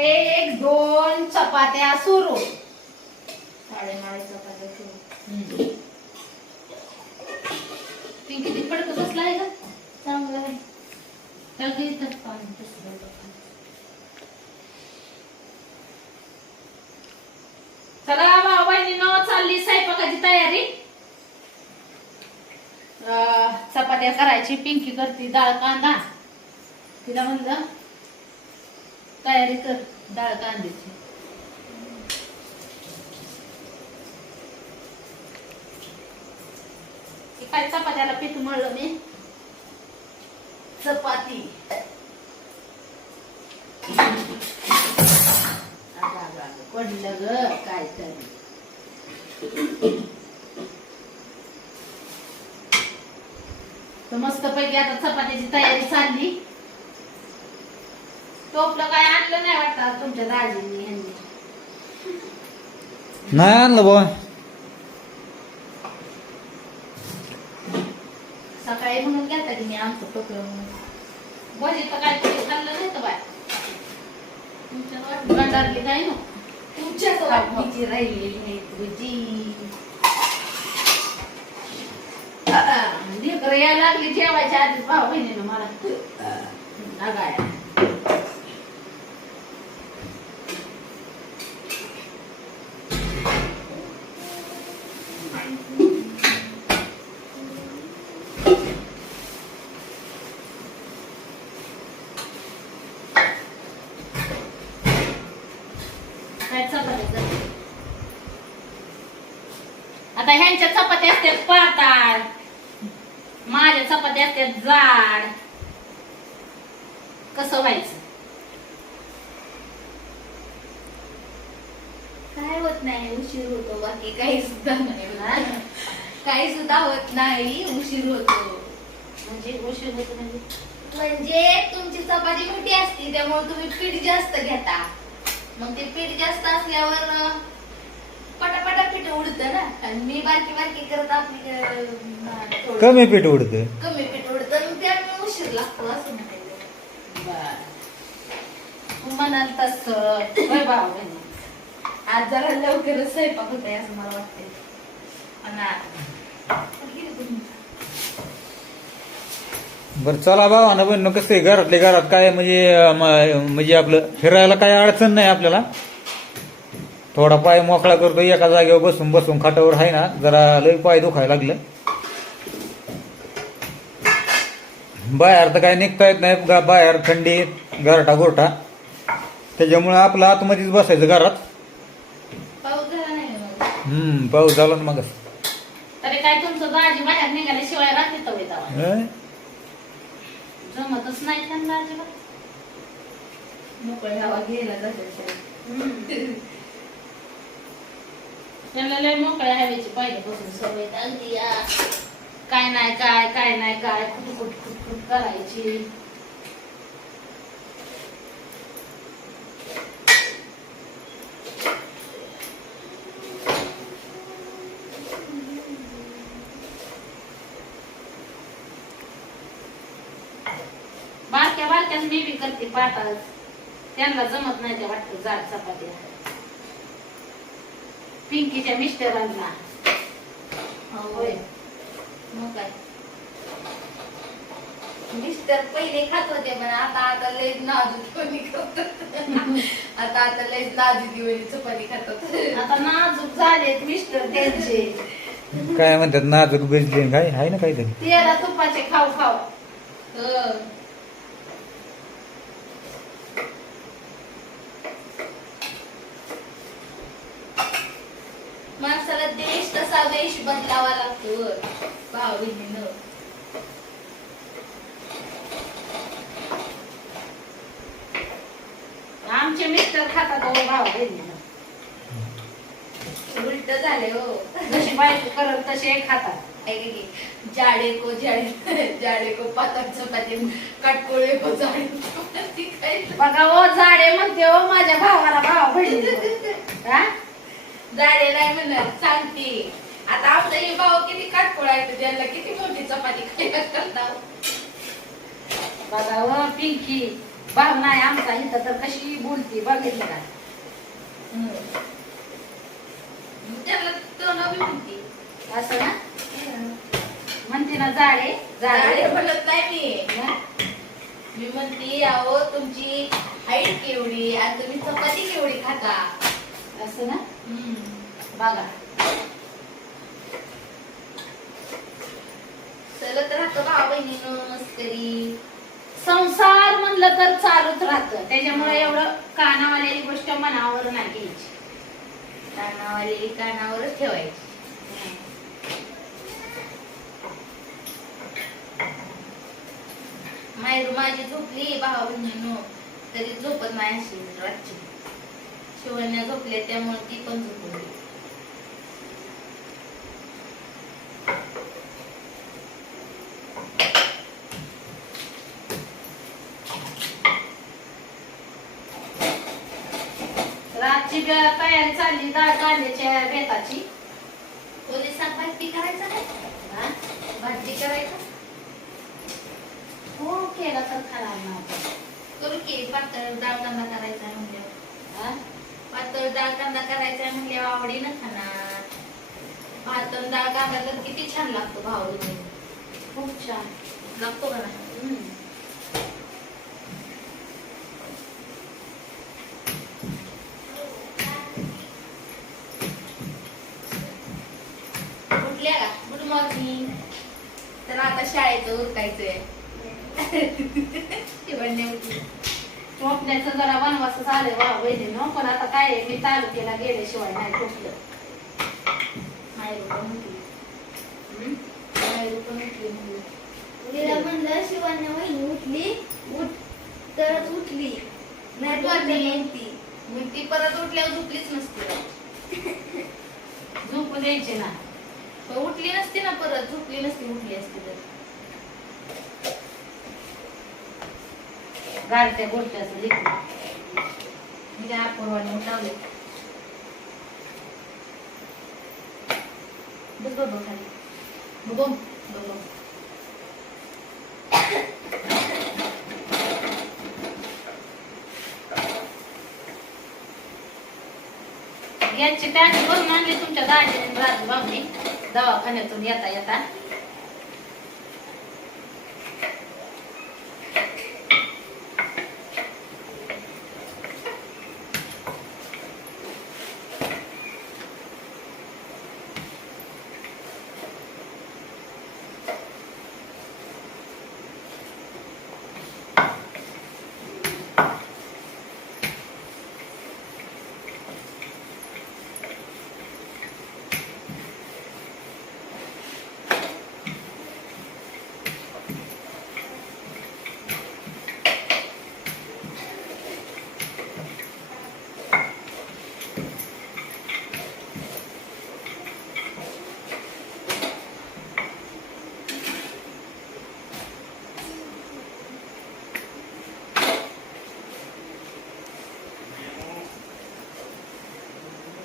एक दोन चपात्या सुरू. साडे माळे चपात्या सुरू. पिंकी ती पडकं बसला आहे का चांगलं आहे. त्याला काही इथं पाणी. चला भाऊ बहिणीनं चालली स्वयंपाकाची तयारी. चपात्या करायची पिंकी करते डाळ कांदा. तिला म्हणलं तयारी कर. डाळ कांद्याची काय चपात्याला पीठ मळलं मी चपाती पडलं ग काय तरी तर मस्त पैकी आता चपात्याची तयारी चालली टोपलं काय आणलं नाही वाटतं तुमच्या दाजींनी ह्यांनी? नाही आणलं बुवा. सकाळी म्हणून घेता की मी आमचं टोपलं म्हणून? भजी तर काय तरी खाल्लं नाही तर बाय. तुमच्या वाटली गंडारली काय ना तुमच्याच वाटणीची राहिलेली नाही तुझी. लेकरं यायला लागली जेवायच्या आधी भाऊ बहिणीनं मला. लागाया काय चपात्या करते? आता ह्यांच्या चपात्या असतात पाताळ माझ्या चपात्या असतात जाड. कसं व्हायचं? काय होत नाही उशीर होतो. बाकी काही सुद्धा नाही. काही सुद्धा होत नाही उशीर होतो. म्हणजे उशीर होतो म्हणजे? म्हणजे तुमची चपाती मोठी असते त्यामुळे तुम्ही पीठ जास्त घेता. मग ते पीठ जास्त असल्यावर पटापटा पीठ उडतं ना. आणि मी बारकी बारकी करत आपली अं, थोडं कमी पीठ उडतं. कमी पीठ उडतं. त्यामुळे उशीर लागतो असं म्हणायचं बर. म्हणाल तस. बहिणी आज जरा लवकरच स्वयंपाक होत आहे असं मला वाटतंय. आणि बरं चला बाबा ना पण कसं आहे? घरातल्या घरात काय म्हणजे अं, म- म्हणजे आपलं फिरायला काय अडचण नाही आपल्याला. थोडा पाय मोकळा करतो एका जागेवर बसून बसून खाटावर आहे ना जरा लय पाय दुखायला लागलं. बाहेर तर काय निघता येत नाही बाहेर थंडी गारठा गोरठा त्याच्यामुळे आपलं आतमध्येच बसायचं घरात. पाऊस झाला नाही मग? हम्म पाऊस झाला ना मग तरी काय तुमचं दाजी बाहेर निघाल्याशिवाय राहते तवे जावा जमतच नाही त्यांना लय मोकळ्या हवेची पाहिजे बसून सवय अगदी या. काय नाही काय काय नाही काय कुठ कुठ कुठ कुठ करायची. बारक्या बारक्याच मी बी करते पाहताच. त्यांना जमत नाही त्या वाटतं जाड चपात्या. पिंकीच्या मिस्टरांना होय. मग काय? मिस्टर पहिले खात होते पण आता आता लय नाजूक कोणी खातात आता आता लय नाजूक दिवाळी चपाती खातात आता नाजूक झालेत मिस्टर त्यांचे. काय म्हणतात नाजूक बेजली काय? आहे ना काहीतरी. तेरा तुपाचे खाऊ खाऊ. हं. तसा वेश बदलावा लागतो बहिणीनं आमचे मिस्टर खातात हो भाव बहिणीनं. उलट झाले हो. जशी बायको करत तसे खातात. जाडे को जाडे जाडे को पातळ चपाती कटकोळे को जाडे. बघा ओ जाडे म्हणते हो माझ्या भावाला भाव बहिणी हा जाडे नाही म्हणत सांगते. आता आपलं हे भाऊ किती काटकोळ आहे त्यांना किती मोठी चपाती खायला करतात बघा ओ पिंकी भाव नाही आमचा इथं तर कशी बोलती बघितलं का? त्याला तो नवी म्हणते. असं ना? म्हणते ना जाडे जाडे जाडे म्हणत नाही मी? मी म्हणते अहो तुमची हाईट केवढी आणि तुम्ही चपाती केवढी खाता. असं ना? हम्म. बघा. चलत राहतो बा बहिणीनं मस्करी. संसार म्हणलं तर चालूच राहतं. त्याच्यामुळे एवढं कानावालेली गोष्ट मनावर नाही घ्यायची. कानावाली कानावरच ठेवायची. माहेर माझी झोपली भावा बहिणीनो. तरी झोपत नाही अशी रातची. शिवण्या झोपल्या त्यामुळे ती पण झोपली रातची ग- तयारी चालली डाळ कांद्याच्या बेताची? पोलिसात भाजी करायचा नाही? हा? भाजी करायचा? हो केला तर खराब नव्हता करू की पातळ डाळ कांदा करायचा हा? पातळ डाळ कांदा करायचा म्हणल्यावर आवडीनं खाणार. भात आणि डाळ कांदा तर किती छान लागतो भाऊ खूप छान. लागतो का नाही हम्म. उठल्या का गुड मॉर्निंग तर आता झोपण्याचं जरा वनवास झालंय वा वैदिनो पण आता काय मी तालुक्याला गेल्याशिवाय नाही झोपलं. मायरू पण उठली हम्म? मायरू पण उठली म्हणली. तिला म्हणलं शिवान्या वहिनी उठली. उठ. तरच उठली. नाही. नव्हती. ती परत उठल्यावर झोपलीच नसती. झोपू द्यायची ना. उठली नसती ना परत झोपली नसती उठली असती तर. गाडत्या असं लिखून मी काय अपूर्वाने उठावले बस बघ खाली. बघू बघू. गॅसची टाकी भरून आणली तुमच्या गाडीने राजू बाबने दवाखान्यातून येता येता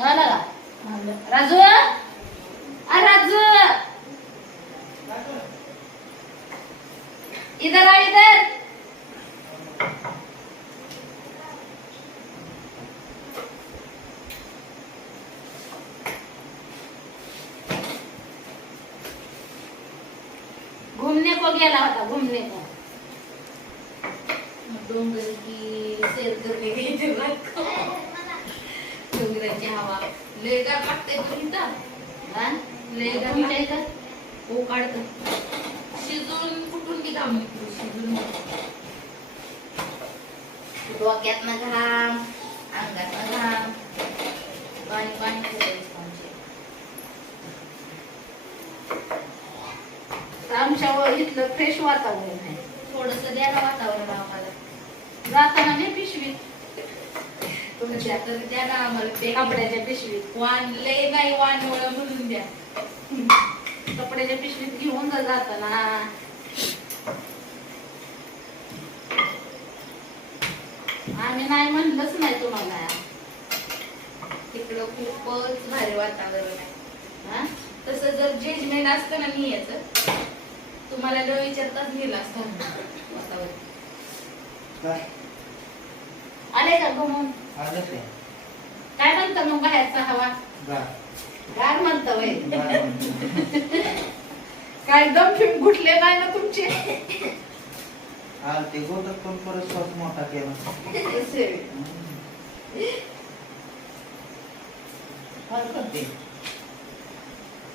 आला का? राजू आ राजू इधर आ इधर घूमने को गेला होता घूमने को डोंगर की सैर करने गई थी को डोंगराची हवा. लय गार लागते पण इथं. हा? लय गार लागते. इथं? हो काढत. शिजून फुटून ती निघतो शिजून डोक्यात ना घाम अंगात ना घाम. पाणी पाणी करायचं आमच्या इथलं फ्रेश वातावरण आहे. थोडस द्या ना वातावरण आम्हाला. जाताना मी पिशवीत. तुमच्या तर द्या ना आम्हाला ते. कपड्याच्या पिशवीत. वाण लय नाही वाण वळ म्हणून द्या. कपड्याच्या पिशवीत घेऊन जा जाताना. आम्ही नाही म्हणलंच नाही तुम्हाला. तिकडं खूपच भारी वातावरण आहे. हा? तसं जर जजमेंट असतं ना मी याच तुम्हाला न विचारताच नेलं असतं आले का घुमून? काय म्हणतं मग बाहेरचा हवा. गार. म्हणतं वय. काय दम फिम घुटले नाही ना तुमचे? ते गोदक पण परत श्वास मोठा केला.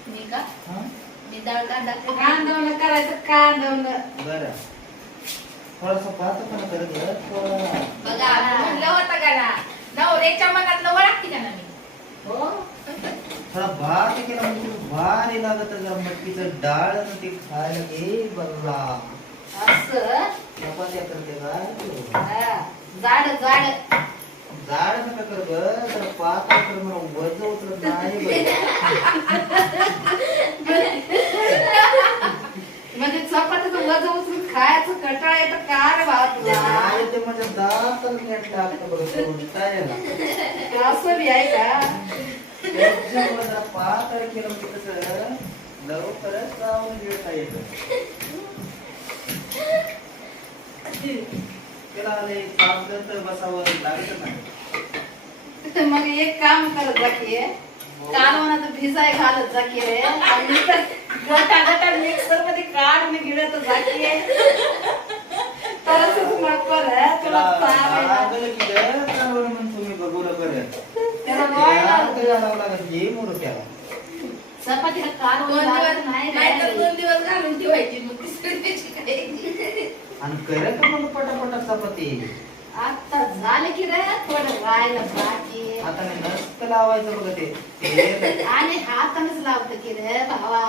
मी का? हा? मी डाळ कांदा कांदवणं करायचं कांदवणं बरं. थोडासा भात पण करत जा, थोडा. बघा म्हणलं होतं का ना नवऱ्याच्या मनातलं ओळखते का ना मी हो. थोडा भात केला म्हणजे भारी लागत जरा मटकीचं डाळ आणि ते खायला. बल्ला. असं? चपात्या करते का हा. जाड जाड जाड नका कर ग जरा पातळ कर मला वज उचलत नाही. म्हणजे चपातीचं वजन उचलून खायचं कटाळ येतं का रे बाबा तुला नाही ते माझ्या बघ सोडून. काय? असं बी आहे का? पातळ केलं कसं लवकरच जाऊन जेवता येतं. त्याला तर बसावं लागत नाही मग एक काम करत जा की कालवणाचं भिजाय घालत जा की रे आणि नुसतं गटा गटा मिक्सरमध्ये काढून गिळत जा की. तरच तुम्हाला कर तुला चपातीला दोन दिवस घालून ठेवायची मग आणि कर का मग पटापटा चपाती? आता झालं की रे थोडं राहिलं बाकी. आता नसतं लावायचं बघ ते. आणि हातानेच लावतं की रे भावा.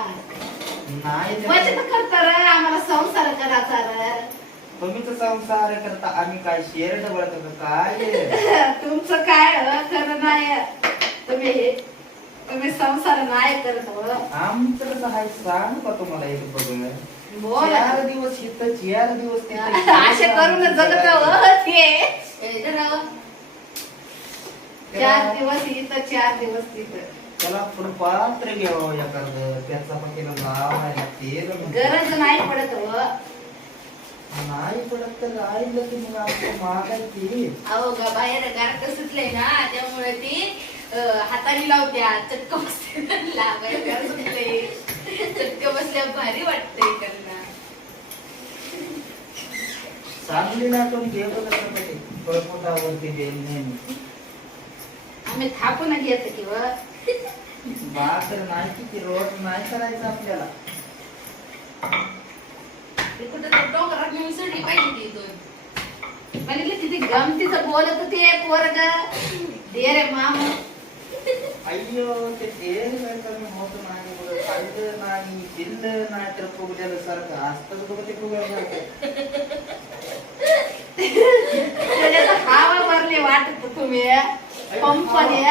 नाही बचत करता रे आम्हाला संसार करायचा रे. तुम्ही तर संसार करता आम्ही काय शेअर डबल करतो काय? तुमचं काय हो, खरं नाही? तुम्ही तुम्ही संसार नाही करत हो. आमचं कसं आहे सांग का तुम्हाला एक बघ बोल. चार दिवस इथं चार दिवस तिथं. असे करून जगत हो. ते चार दिवस इथं चार दिवस तिथं. त्याला फुलपात्र घ्यावं एखादं. त्याचा पण तिला लावायला. गरज नाही पडत हो. नाही पडत तर राहिलं की मग आपण मागायची अहो गा बाहेर गारक सुटलंय ना त्यामुळे ती अं, हाताने लावत्या चटक बसते सुटलंय. चटक बसल्या भारी वाटतंय त्यांना. चांगली लाटून घे बघ कसं ते फळपोटावरती बेल नेहमी आम्ही थापून घेत किंवा भाकर नाही किती रोज नाही करायचं आपल्याला. ते कुठं तर डोंगरात नेऊन सोडली पाहिजे ती दोन बघितलं किती गमतीचं बोलत होते पोरग. दे रे माम. अय्यो ते तेल काय कमी होत नाही बघ खाल्लं नाही पिल्लं नाही तर फुगलेलं सारखं असतं बघ ते फुगल्यासारखं त्याच्यात हवा भरली वाटत तुम्ही पंपने.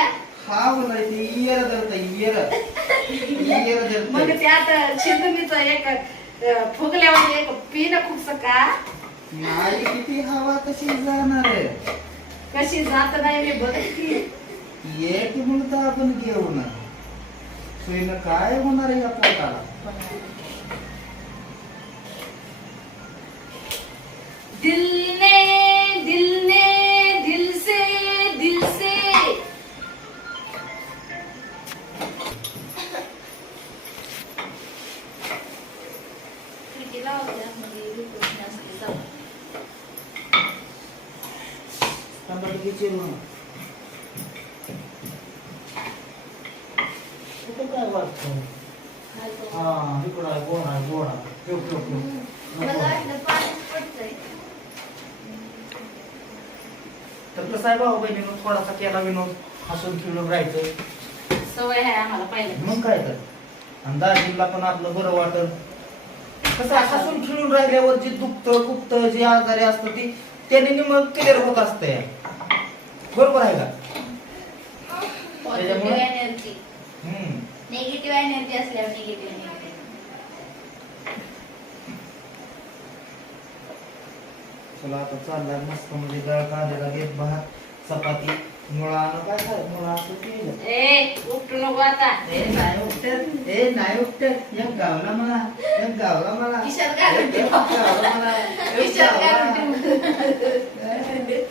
हा बोला ते इयर धरत इयर. इयर मग त्यात चिंदणीचं एक फुगल्यावर एक पिन खुपस का? नाही किती हवा कशी जाणार आहे. कशी जात नाही मी बघती एक मुलगा आपण घेऊन सुईनं काय होणार आहे या पोटाला? दिल ने दिल ने टमाटर चिरून कुठं काय वाटतं. हा इकडं आहे आहे ठेव ठेव ठेव. तर कसं आहे भाऊ बहिणीनं थोडासा केला विनोद हसून खेळून राहायचं. सवय आहे आम्हाला पाहिजे मग काय तर. आणि दाजीला पण आपलं बरं वाटत कसं आहे, हसून खेळून राहिल्यावर जे दुखतं खुपतं जे आजारी असतं ती त्याने मग क्लिअर होत असतंय. बरोबर आहे का? पॉझिटिव्ह त्याच्यामुळे? एनर्जी हम्म. निगेटिव्ह एनर्जी असल्यावर निगेटिव्ह एनर्जी चला आता चाललाय मस्त म्हणजे कांद्याला घेत भात चपाती मुळा आणि काय खाय मुळा असं केलं ए नको आता. ए नाही उपटत ए नाही उपटत एक गावला मला. एक गावला मला. एक ठेव. गावला मला. एक गावला. ठेव.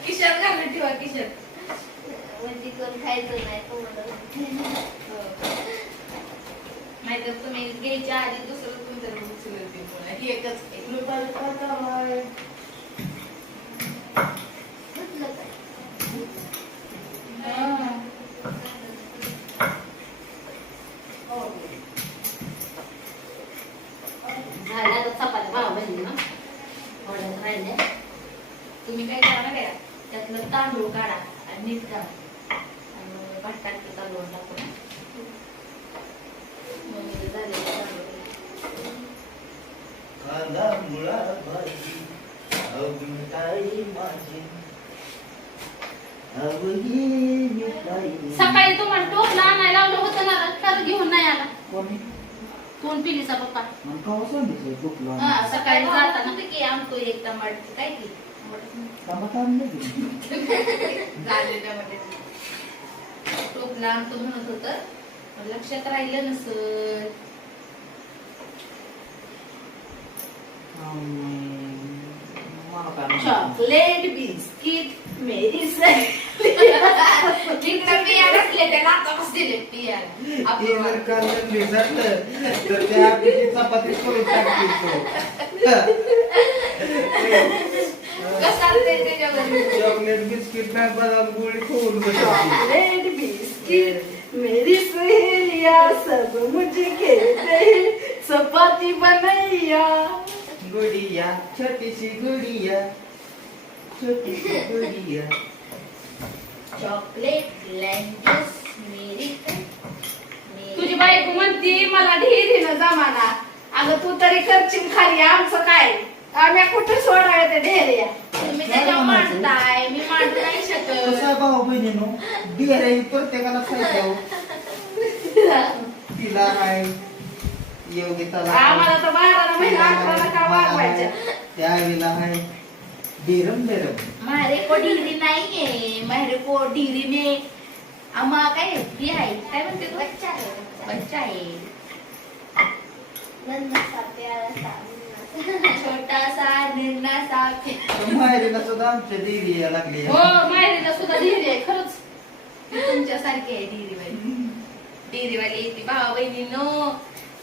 खिशात घालून ह्याच्यात म्हणजे कोण खायचं नाही कोणाला नाहीतर तुम्ही घ्यायच्या आधी दुसरं तुमचं उचलत ते पुन्हा. एकच आहे. म्हटलं काय? झाल्या आता चपाती भाव बहिणी ना थोड्याच राहिल्या तुम्ही काय करा माहिती का त्यातलं तांदूळ काढा आणि नीट करा आणि भात टाकते तांदूळ टाकून. कांदा मुळा भाजी अवघी मिठाई माझी. सकाळी तुम्हाला टोपला आणायला लावलं होतं ना तर घेऊन नाही आला. कोणी? कोण पिलीचा पप्पा. मग हा, सकाळी जाताना. की आमको एक टमाट काय की? झाले टमाट्याचे टोपला आमचं म्हणत होतं पण लक्षात राहिलं नसल. चॉकलेट बिस्किट आपली चपाती करून टाकतील तो. कसा ते त्याच्यावर चॉकलेट बिस्किट नाही बदाम गोळी खाऊन बसायची. चॉकलेट बिस्किट मेरी सहेलिया सब मुझे कहते हैं चपाती बनैया। गुडिया छोटीशी गुडिया छोटीशी गुडिया। चॉकलेट लँडस मेरी तुझी बायको म्हणती मला ढेरीनं जमाना. अगं तू तरी करशील खाली आमचं काय? आम्ही कुठे सोडावे ते ढेऱ्या? तुम्ही त्याच्यावर मांडताय. मी मांडू नाही शकत. कसा भाऊ बहिणीनो? बिहारी प्रत्येकाला खायचं हो. तिला आहे योगिताला आहे, आम्हाला तर बारा महिना तिला अकराला आहे, का मला वागवायच्या आहे, त्यावेळेला आहे बेरम बेरम. मारे को डिग्री नाहीये. मारे को डिग्री ने आम्हा काय ती आहे? काय म्हणते तू? बच्चा आहे बच्चा आहे. छोटासा निर्णासा माहेरीला सुद्धा आमच्या देवी या लागली हो माहेरीला सुद्धा ढेरी आहे खरंच. ती तुमच्यासारखी आहे डिग्रीवाली डिग्रीवाली ती भावा बहिणीनो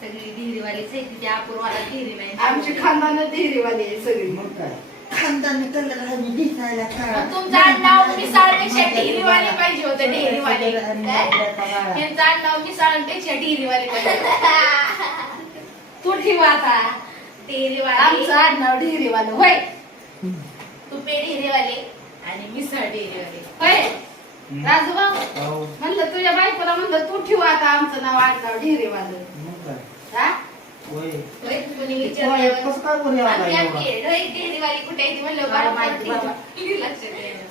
सगळी डिग्रीवालीच आहे तिच्या अपूर्वाला डिग्री नाही आमची खानदान ढेरीवाली आहे सगळी. मग काय? खानदानी कलर आणि दिसायला मग तुमचं आडनाव मिसाळपेक्षा डिग्रीवाली पाहिजे होतं डिग्रीवाली काय? यांचं आडनाव मिसाळपेक्षा डिग्रीवाली पाहिजे तू ठेव आता आमचं आडनाव ढेरीवालं होय. तुपे डिग्रीवाले आणि मिसळ होय. राजू भाऊ हो, म्हणलं तुझ्या बायकोला म्हणलं तू ठेव आता आमचं नाव आडनाव ढेरीवालं मग काय? हा? होय. होय, कोणी विचारल्यावर आला आमची एवढा आमची होय, डिग्रीवाली कुठे आहे ती म्हणलं मला माहिती बाबा. लक्षात येईना.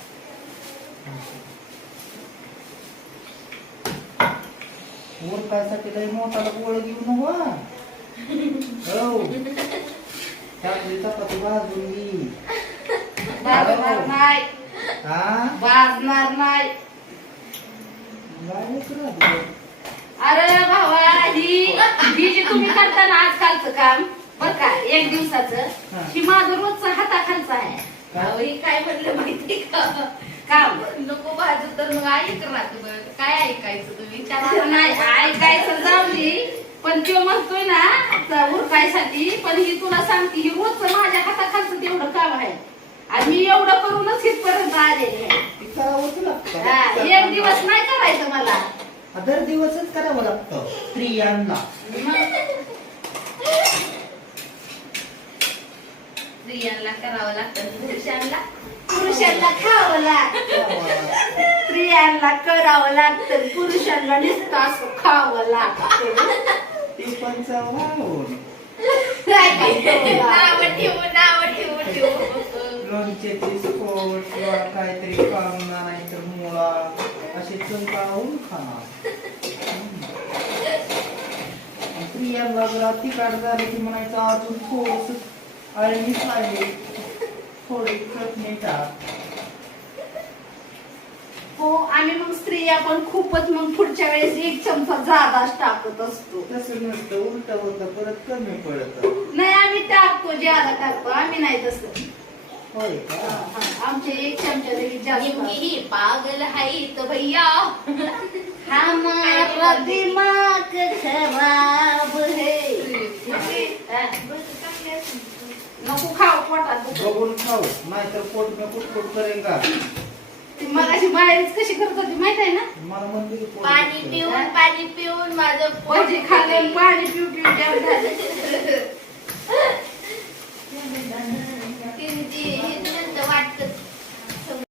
वर काय साठी काही मोठाला गोळ घेऊ नको हा. चपाती भाजून घे नाही हा नाही. अरे भावा ही ही जी तुम्ही करता ना आजकालचं काम बर का एक दिवसाचं हा. ही माझं रोजचं हाताखालचं आहे अहो, हे काय म्हणलं माहिती का काम नको भाजू तर मग ऐक राहतो बरं काय ऐकायचं तुम्ही नाही ऐकायचं जाऊ दे पण तो म्हणतोय ना उरकायसाठी पण ही तुला सांगते ही रोजचं माझ्या हाताखालचं तेवढं काम आहे. आणि मी एवढं करूनच इथपर्यंत आलेली आहे. हा, एक दिवस नाही करायचं मला. दर दिवसच करावं लागतं. स्त्रियांना. स्त्रियांना करावं लागतं पुरुषांना? पुरुषांना खावं लागतं. स्त्रियांना करावं लागतं पुरुषांना नुसतं असं खावं लागतं. चव्हाण नाव ठेवू नाव ठेवू ठेवू. लोणच्याची किंवा काहीतरी कांदा नाहीतर मुळा असे चंकावून खाणार. स्त्रियांना जर तिखट झाले की म्हणायचं अजून थोडस अळणीच आहे थोडी चटणी टाक. हो आम्ही मग स्त्रिया पण खूपच मग पुढच्या वेळेस एक चमचा जादाच टाकत असतो. तसं नसतं उलट होतं परत कमी पडत. नाही आम्ही टाकतो ज्यादा टाकतो आम्ही नाही तसं. होय का? आमचे एक चमचा तरी जास्त. ही पागल हाई तर भैया. हमारा दिमाग खराब है. नको खाऊ पोटात. दुखतं. बघून खाऊ नाहीतर पोट मी कुटकुट करेन का? ती मगाशी बाहेरच कशी करत होती माहीत आहे ना मला म्हणते की पोट पाणी दुखतंय. पिऊन पाणी पिऊन माझं पोट भजी खाल्लं पाणी पिऊ पिऊ जाम झालं. तिने ती-